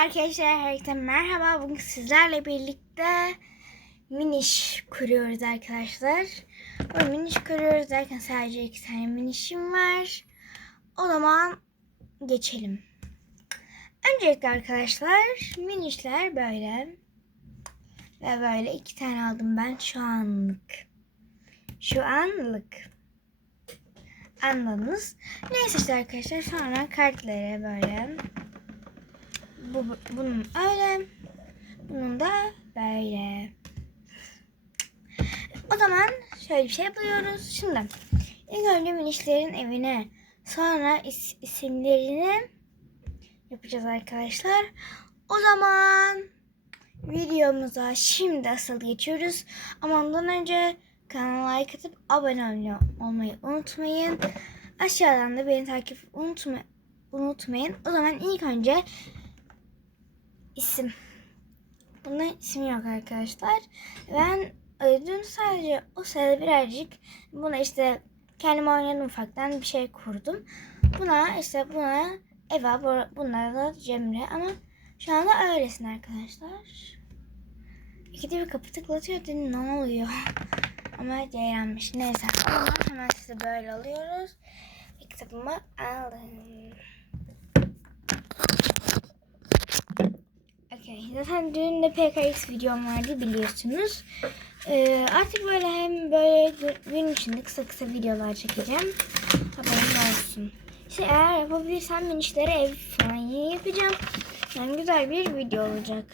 Arkadaşlar herkese merhaba. Bugün sizlerle birlikte miniş kuruyoruz arkadaşlar. Bu miniş kuruyoruz derken sadece iki tane minişim var. O zaman geçelim. Öncelikle arkadaşlar minişler böyle. Ve böyle iki tane aldım ben şu anlık. Şu anlık. Anladınız. Neyse işte arkadaşlar sonra kartları böyle bu, bunun öyle. Bunun da böyle. O zaman şöyle bir şey yapıyoruz. Şimdi ilk önce minişlerin evine sonra is- isimlerini yapacağız arkadaşlar. O zaman videomuza şimdi asıl geçiyoruz. Ama ondan önce kanala like atıp abone ol- olmayı unutmayın. Aşağıdan da beni takip unutma unutmayın. O zaman ilk önce isim. Bunda isim yok arkadaşlar. Ben dün sadece o sırada birazcık buna işte kendim oynadım ufaktan bir şey kurdum. Buna işte buna Eva, bu- bunlar da Cemre ama şu anda öylesin arkadaşlar. İkide bir kapı tıklatıyor dedim ne oluyor? Ama Ceyran'mış. Neyse. Hemen size böyle alıyoruz. Bir kitabımı aldım. Okey. Zaten dün de PKX videom vardı biliyorsunuz. Ee, artık böyle hem böyle gü- gün içinde kısa kısa videolar çekeceğim. Haberin olsun. İşte eğer yapabilirsem minişlere ev falan yapacağım. Yani güzel bir video olacak.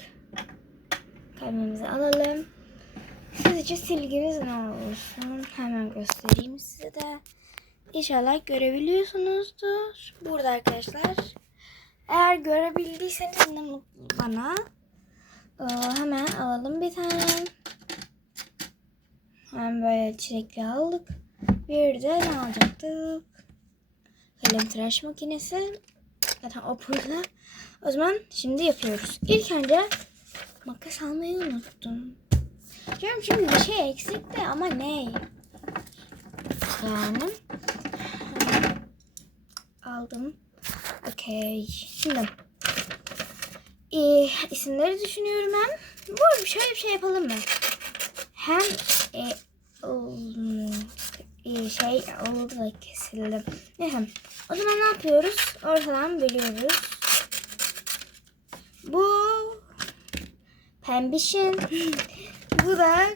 Kalbimizi alalım. Sizce silgimiz ne olsun? Hemen göstereyim size de. İnşallah görebiliyorsunuzdur. Burada arkadaşlar. Eğer görebildiyseniz ne mutlu bana. Ee, hemen alalım bir tane. Hemen böyle çilekli aldık. Bir de ne alacaktık? Kalem tıraş makinesi. Zaten o burada. O zaman şimdi yapıyoruz. İlk önce makas almayı unuttum. Diyorum şimdi bir şey eksikti ama ne? Yani. Aldım. Okey. Şimdi e, isimleri düşünüyorum hem. Bu arada şöyle bir şey yapalım mı? Hem e, e, şey oldu da kesildi. Neyse. O zaman ne yapıyoruz? Ortadan bölüyoruz. Bu pembişin. Bu da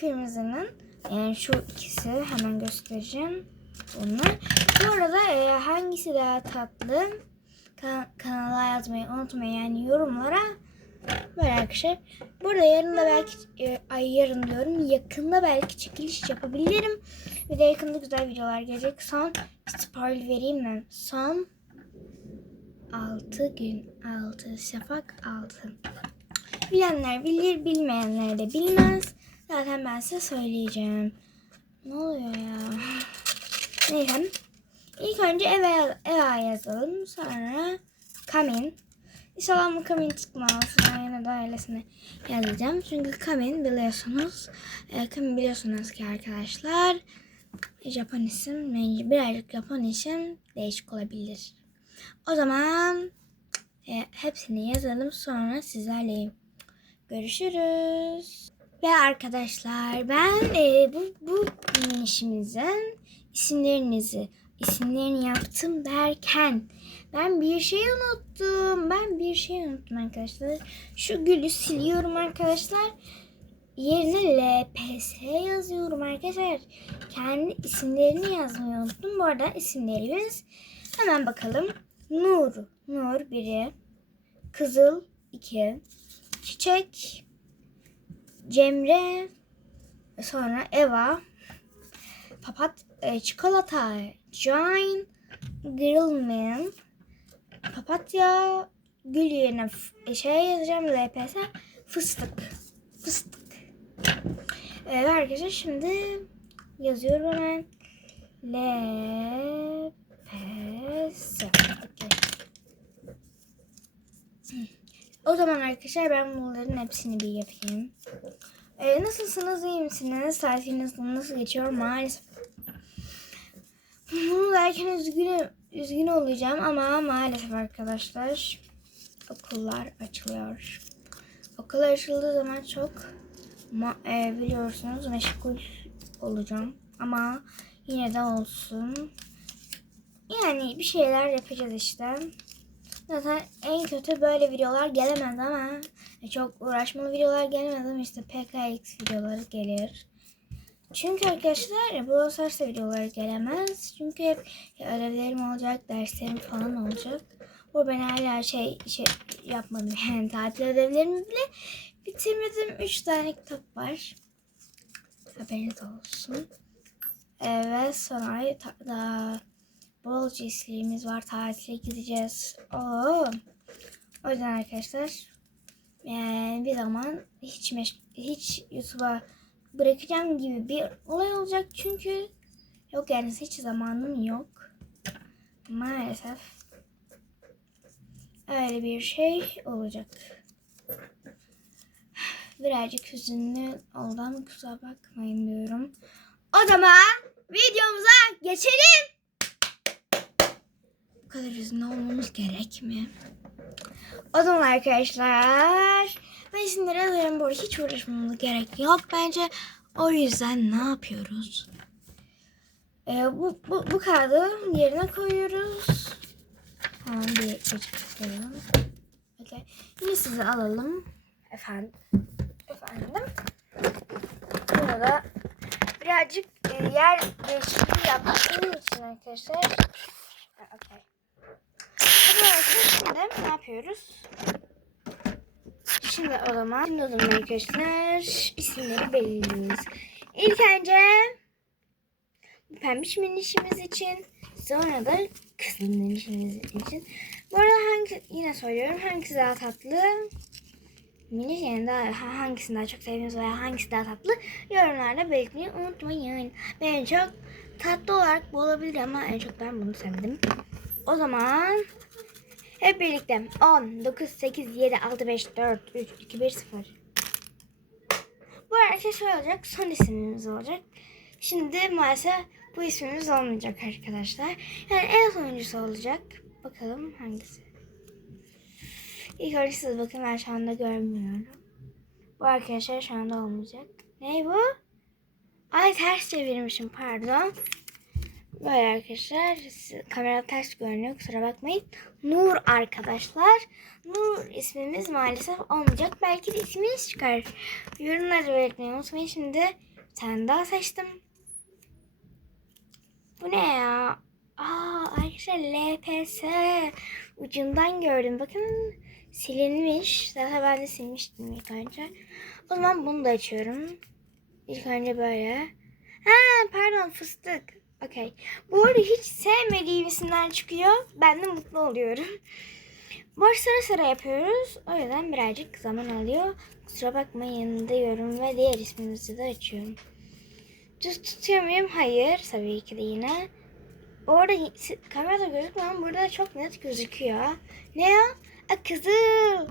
kırmızının. Yani şu ikisi hemen göstereceğim. Onlar. Bu arada e, hangisi daha tatlı? Kan- kanala yazmayı unutmayın yani yorumlara. Böyle arkadaşlar. Burada yarın da belki e, ay yarın diyorum yakında belki çekiliş yapabilirim. Bir de yakında güzel videolar gelecek. Son spoiler vereyim mi? Son 6 gün 6 şafak 6. Bilenler bilir bilmeyenler de bilmez. Zaten ben size söyleyeceğim. Ne oluyor ya? Neyse. İlk önce eve, eve yazalım. Sonra Kamin. İnşallah bu Kamin çıkmaz. Ben yine de öylesine yazacağım. Çünkü Kamin biliyorsunuz. E, Kamin biliyorsunuz ki arkadaşlar. Japon isim. Birazcık Japon isim değişik olabilir. O zaman e, hepsini yazalım. Sonra sizlerle görüşürüz. Ve arkadaşlar ben e, bu, bu işimizin isimlerinizi isimlerini yaptım derken ben bir şey unuttum. Ben bir şey unuttum arkadaşlar. Şu gülü siliyorum arkadaşlar. Yerine LPS yazıyorum arkadaşlar. Kendi isimlerini yazmayı unuttum. Bu arada isimlerimiz hemen bakalım. Nur. Nur biri. Kızıl iki. Çiçek. Cemre. Sonra Eva. Papat e, çikolata, Giant, Grillman, papatya, gül yerine f- şey yazacağım LPS, fıstık, fıstık. Evet arkadaşlar şimdi yazıyorum hemen. LPS. O zaman arkadaşlar ben bunların hepsini bir yapayım. Ee, nasılsınız, iyi misiniz? Tatiliniz nasıl geçiyor? Maalesef bunu derken üzgün, üzgün olacağım ama maalesef arkadaşlar okullar açılıyor. Okullar açıldığı zaman çok ma- e, biliyorsunuz meşgul olacağım. Ama yine de olsun. Yani bir şeyler yapacağız işte. Zaten en kötü böyle videolar gelemez ama çok uğraşmalı videolar gelemez ama işte PKX videoları gelir. Çünkü arkadaşlar Stars da videoları gelemez. Çünkü hep ödevlerim olacak, derslerim falan olacak. Bu ben hala şey, şey yapmadım yani tatil ödevlerimi bile bitirmedim. 3 tane kitap var. Haberiniz olsun. Evet sonra daha bolca isteğimiz var. Tatile gideceğiz. Oo. O yüzden arkadaşlar yani bir zaman hiç hiç YouTube'a bırakacağım gibi bir olay olacak çünkü yok yani hiç zamanım yok. Maalesef öyle bir şey olacak. Birazcık hüzünlü oldu ama kusura bakmayın diyorum. O zaman videomuza geçelim. Bu kadar hüzünlü olmamız gerek mi? O zaman arkadaşlar ben şimdi alıyorum burada hiç uğraşmamız gerek yok bence. O yüzden ne yapıyoruz? Ee, bu, bu, bu kağıdı yerine koyuyoruz. Hemen bir açıklayalım. Okay. Yine sizi alalım. Efendim. Efendim. Burada birazcık e, yer değişikliği yaptığım için arkadaşlar. Okay. Şimdi ne yapıyoruz? Şimdi o zaman, şimdi o zaman arkadaşlar isimleri belirliyoruz. İlk önce pembiş minişimiz için sonra da kızıl minişimiz için. Bu arada hangi, yine soruyorum hangisi daha tatlı? Miniş yani daha, ha- hangisini daha çok sevdiğiniz veya hangisi daha tatlı yorumlarda belirtmeyi unutmayın. Ben çok tatlı olarak bu olabilir ama en çok ben bunu sevdim. O zaman hep birlikte 10, 9, 8, 7, 6, 5, 4, 3, 2, 1, 0. Bu arkadaşlar şöyle olacak. Son ismimiz olacak. Şimdi maalesef bu ismimiz olmayacak arkadaşlar. Yani en sonuncusu olacak. Bakalım hangisi. İlk önce bakın ben şu anda görmüyorum. Bu arkadaşlar şu anda olmayacak. Ne bu? Ay ters çevirmişim pardon. Böyle arkadaşlar. Kamera ters görünüyor kusura bakmayın. Nur arkadaşlar. Nur ismimiz maalesef olmayacak. Belki de isminiz çıkar. Yorumlarda belirtmeyi unutmayın. Şimdi bir tane daha seçtim. Bu ne ya? Aa arkadaşlar LPS ucundan gördüm. Bakın silinmiş. Zaten ben de silmiştim ilk önce. O zaman bunu da açıyorum. İlk önce böyle. Ha pardon fıstık. Okey. Bu arada hiç sevmediğim isimler çıkıyor. Ben de mutlu oluyorum. Arada sıra sıra yapıyoruz. O yüzden birazcık zaman alıyor. Kusura bakmayın diyorum ve diğer ismimizi de açıyorum. Düz tutuyor muyum? Hayır. Tabii ki de yine. Orada kamerada gözükmüyor ama burada çok net gözüküyor. Ne ya? Aa, kızıl.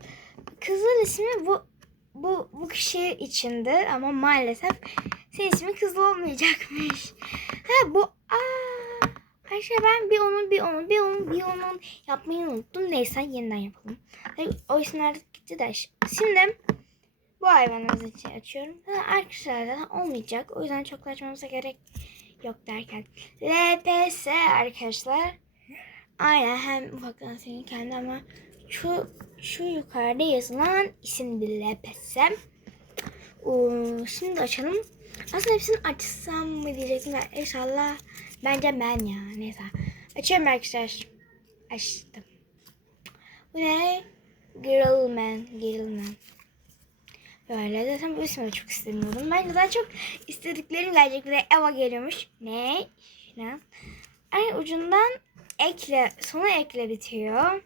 Kızıl ismi bu bu bu kişi içinde ama maalesef senin ismi kızıl olmayacakmış. Ha bu aa Ayşe ben bir onun bir onun bir onun bir onun yapmayı unuttum. Neyse yeniden yapalım. O isimler gitti de. Şimdi bu hayvanımızı için açıyorum. Ha, arkadaşlar da olmayacak. O yüzden çok açmamıza gerek yok derken. LPS arkadaşlar. Aynen hem ufaktan senin kendi ama şu şu yukarıda yazılan isim de LPS. Şimdi açalım. Aslında hepsini açsam mı diyecektim de inşallah bence ben ya neyse. Açıyorum arkadaşlar. Açtım. Bu ne? Grillman. Grillman. Böyle zaten bu ismi de çok istemiyordum. Ben de daha çok istediklerim gelecek. Bir de Eva geliyormuş. Ne? Ne? Ay ucundan ekle, sona ekle bitiyor.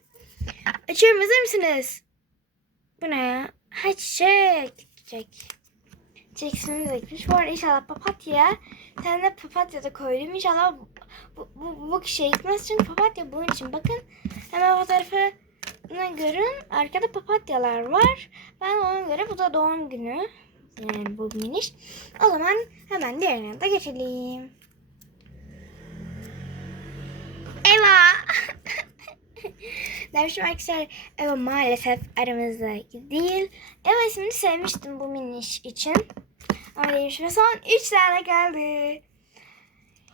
Açıyorum hazır mısınız? Bu ne ya? Ha çiçek. Çiçek. De ekmiş. Bu arada inşallah papatya. Tane de papatya da koydum. İnşallah bu, bu, bu, kişiye gitmez. Çünkü papatya bunun için. Bakın hemen fotoğrafı görün. Arkada papatyalar var. Ben ona göre bu da doğum günü. Yani bu miniş. O zaman hemen diğerine de geçelim. Eva. demiştim arkadaşlar. Eva maalesef aramızda değil. Eva ismini sevmiştim bu miniş için. Değilmiş ve son 3 tane geldi.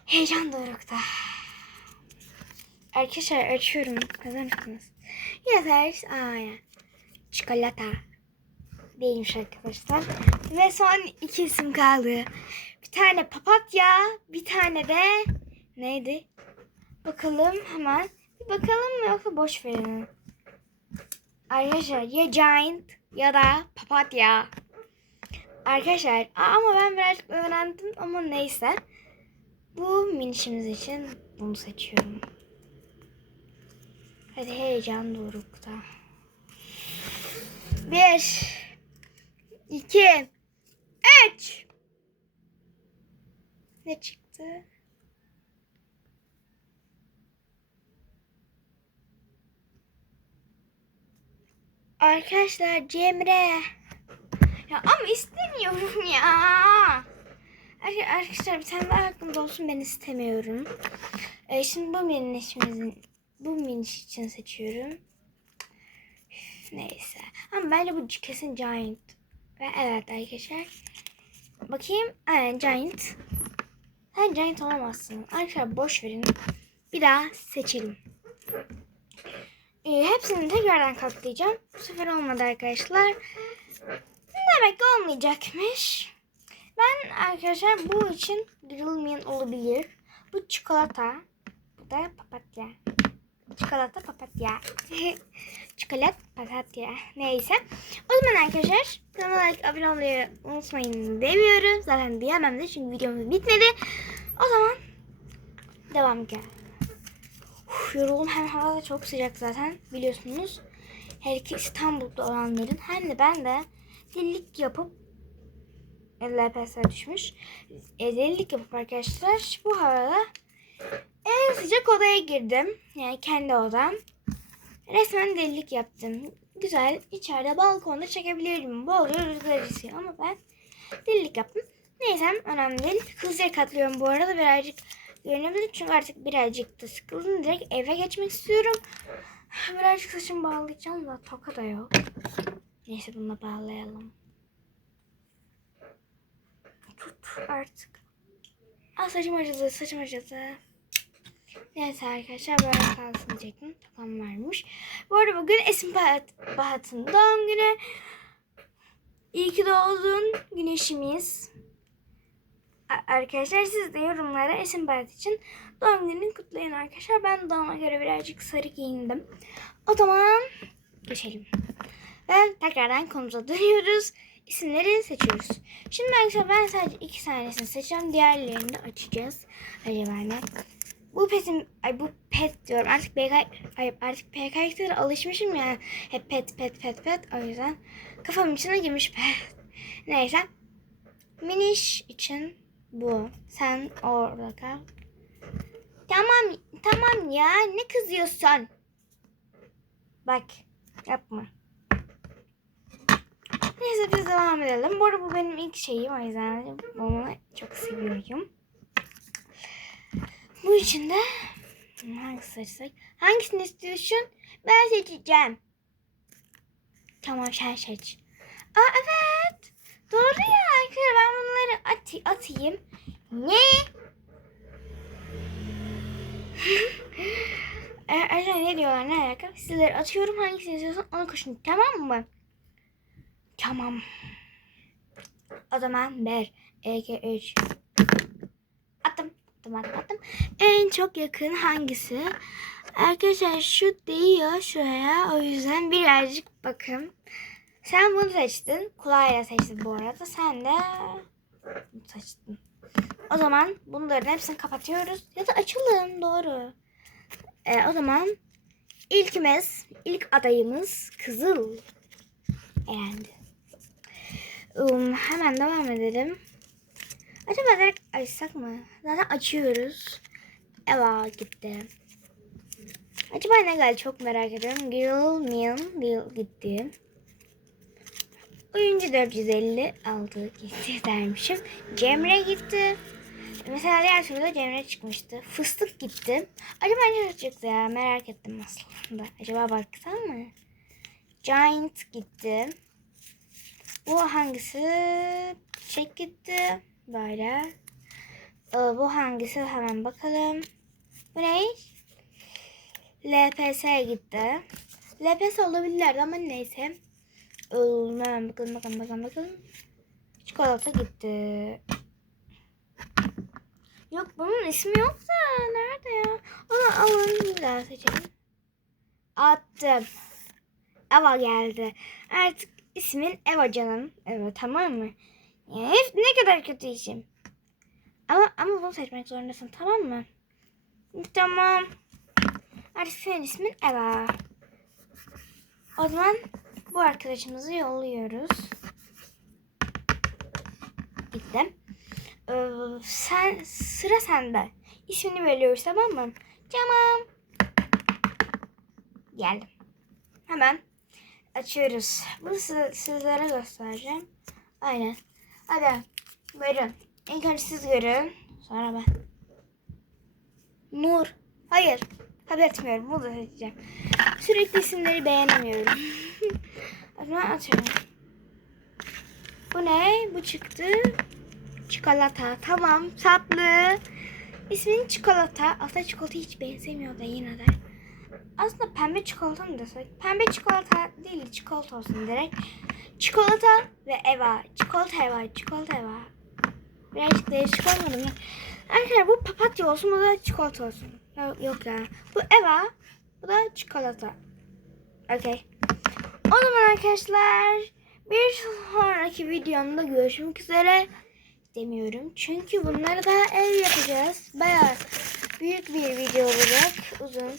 Heyecan dorukta. Arkadaşlar açıyorum. Hazır mısınız? Yeter. Aynen. Çikolata. Değilmiş arkadaşlar. Ve son iki isim kaldı. Bir tane papatya. Bir tane de neydi? Bakalım hemen. Bir bakalım mı yoksa boş verin. Arkadaşlar ya giant ya da papatya. Arkadaşlar ama ben birazcık öğrendim ama neyse. Bu minişimiz için bunu seçiyorum. Hadi heyecan dorukta. Bir, iki, üç. Ne çıktı? Arkadaşlar Cemre. Ya ama istemiyorum ya. Ar- Arkadaşlar bir tane daha aklımda olsun ben istemiyorum. Ee, şimdi bu minişimizin bu miniş için seçiyorum. Üf, Neyse. Ama bence bu kesin Giant. Ve evet arkadaşlar. Bakayım. Aynen Giant. Sen Giant olamazsın. Arkadaşlar boş verin. Bir daha seçelim. Ee, hepsini tekrardan katlayacağım. Bu sefer olmadı arkadaşlar. Demek olmayacakmış. Ben arkadaşlar bu için Grillmean olabilir. Bu çikolata. Bu da papatya. Çikolata papatya. Çikolat papatya. Neyse. O zaman arkadaşlar kanala like, abone olmayı unutmayın demiyorum. Zaten diyemem de çünkü videomuz bitmedi. O zaman devam gel. Uf, yoruldum hem hava da çok sıcak zaten biliyorsunuz. Her iki İstanbul'da olanların hem de ben de delilik yapıp LPS düşmüş. E, delilik yapıp arkadaşlar bu havada en sıcak odaya girdim. Yani kendi odam. Resmen delilik yaptım. Güzel içeride balkonda çekebilirim. Bol rüzgar esiyor ama ben delilik yaptım. Neyse önemli değil. Hızlıca katlıyorum bu arada birazcık görünebilir. Çünkü artık birazcık da sıkıldım. Direkt eve geçmek istiyorum. Birazcık saçımı bağlayacağım da toka da yok. Neyse bununla bağlayalım. Tut artık. Aa saçım acıdı, saçım acıdı. Neyse arkadaşlar böyle kalsın diyecektim. Tokam varmış. Bu arada bugün Esin Bahat, Bahat'ın doğum günü. İyi ki doğdun güneşimiz. Arkadaşlar siz de yorumlara Esin Bahat için doğum gününü kutlayın arkadaşlar. Ben doğuma göre birazcık sarı giyindim. O zaman geçelim. Ve tekrardan konumuza dönüyoruz. İsimleri seçiyoruz. Şimdi arkadaşlar ben sadece iki tanesini seçeceğim. Diğerlerini de açacağız. Acaba ne? Bu petin, ay bu pet diyorum. Artık PK, ay artık PKX'lere alışmışım ya. Hep pet pet pet pet. O yüzden kafamın içine girmiş pet. Neyse. Miniş için bu. Sen orada kal. Tamam, tamam ya. Ne kızıyorsun? Bak, yapma. Neyse biz devam edelim. Bu arada bu benim ilk şeyim. O yüzden bunu çok seviyorum. Bu içinde hangisi seçsek? Hangisini istiyorsun? Ben seçeceğim. Tamam sen seç. Aa evet. Doğru ya arkadaşlar ben bunları at atayım. Ne? Arkadaşlar ne diyorlar ne alaka? Sizleri atıyorum hangisini istiyorsan ona koşun tamam mı? Tamam. O zaman bir, iki, üç. Attım. Attım, attım, attım. En çok yakın hangisi? Arkadaşlar şu değiyor şuraya. O yüzden birazcık bakın. Sen bunu seçtin. Kulağıyla seçtin bu arada. Sen de bunu seçtin. O zaman bunların hepsini kapatıyoruz. Ya da açalım. Doğru. Ee, o zaman ilkimiz, ilk adayımız Kızıl. Elendi. Um, hemen devam edelim. Acaba direkt açsak mı? Zaten açıyoruz. Eva gitti. Acaba ne geldi çok merak ediyorum. Girl Meal Deal gitti. Oyuncu 456 gitti dermişim. Cemre gitti. Mesela diğer turda Cemre çıkmıştı. Fıstık gitti. Acaba ne çıktı ya? Merak ettim aslında. Acaba baksam mı? Giant gitti. Bu hangisi? Çiçek gitti. Böyle. Ee, bu hangisi? Hemen bakalım. Bu ne? LPS gitti. LPS olabilirlerdi ama neyse. Ee, hemen bakalım bakalım bakalım bakalım. Çikolata gitti. Yok bunun ismi yok da nerede ya? Onu alalım bir daha seçelim. Attım. Eva geldi. Artık ismin Eva canım. Evet tamam mı? Ya, hep ne kadar kötü işim. Ama ama bunu seçmek zorundasın tamam mı? Tamam. Artık senin ismin Eva. O zaman bu arkadaşımızı yolluyoruz. Bitti. Ee, sen sıra sende. İsmini veriyoruz tamam mı? Tamam. Geldim. Hemen açıyoruz. Bunu sizlere göstereceğim. Aynen. Hadi buyurun. İlk önce siz görün. Sonra ben. Nur. Hayır. Kabul etmiyorum. Bunu da seçeceğim. Sürekli isimleri beğenemiyorum. o zaman açıyorum. Bu ne? Bu çıktı. Çikolata. Tamam. Tatlı. İsmin çikolata. Aslında çikolata hiç benzemiyor da yine de. Aslında pembe çikolata mı desek? Pembe çikolata değil çikolata olsun direkt. Çikolata ve Eva. Çikolata Eva. Çikolata Eva. Birazcık değişik olmadı mı? Arkadaşlar bu papatya olsun bu da çikolata olsun. Yok, ya. Bu Eva. Bu da çikolata. Okey. O zaman arkadaşlar bir sonraki videomda görüşmek üzere demiyorum. Çünkü bunları da ev yapacağız. Bayağı büyük bir video olacak. Uzun.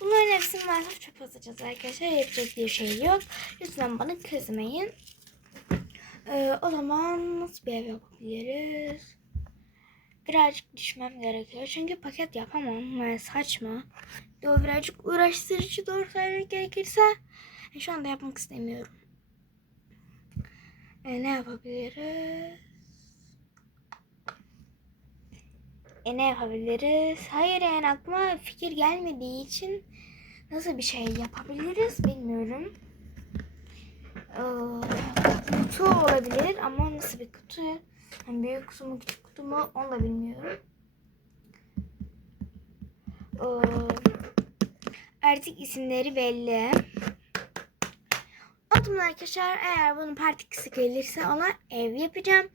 Bunların hepsini maalesef çöpe atacağız arkadaşlar. Yapacak bir şey yok. Lütfen bana kızmayın. Ee, o zaman nasıl bir ev yapabiliriz? Birazcık düşmem gerekiyor. Çünkü paket yapamam. Yani saçma. O birazcık uğraştırıcı doğru söylemek gerekirse. e, şu anda yapmak istemiyorum. E, ne yapabiliriz? E ne yapabiliriz? Hayır yani aklıma fikir gelmediği için nasıl bir şey yapabiliriz bilmiyorum. Ee, kutu olabilir ama nasıl bir kutu? Yani büyük kutu mu küçük kutu mu onu da bilmiyorum. Ee, artık isimleri belli. Zaman arkadaşlar eğer bunun partisi gelirse ona ev yapacağım.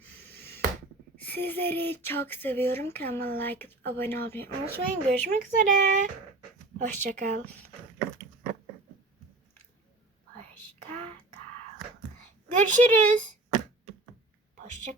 Sizleri çok seviyorum. Kanalıma like abone olmayı unutmayın. Görüşmek üzere. Hoşçakal. Hoşça kal. Görüşürüz. Hoşça.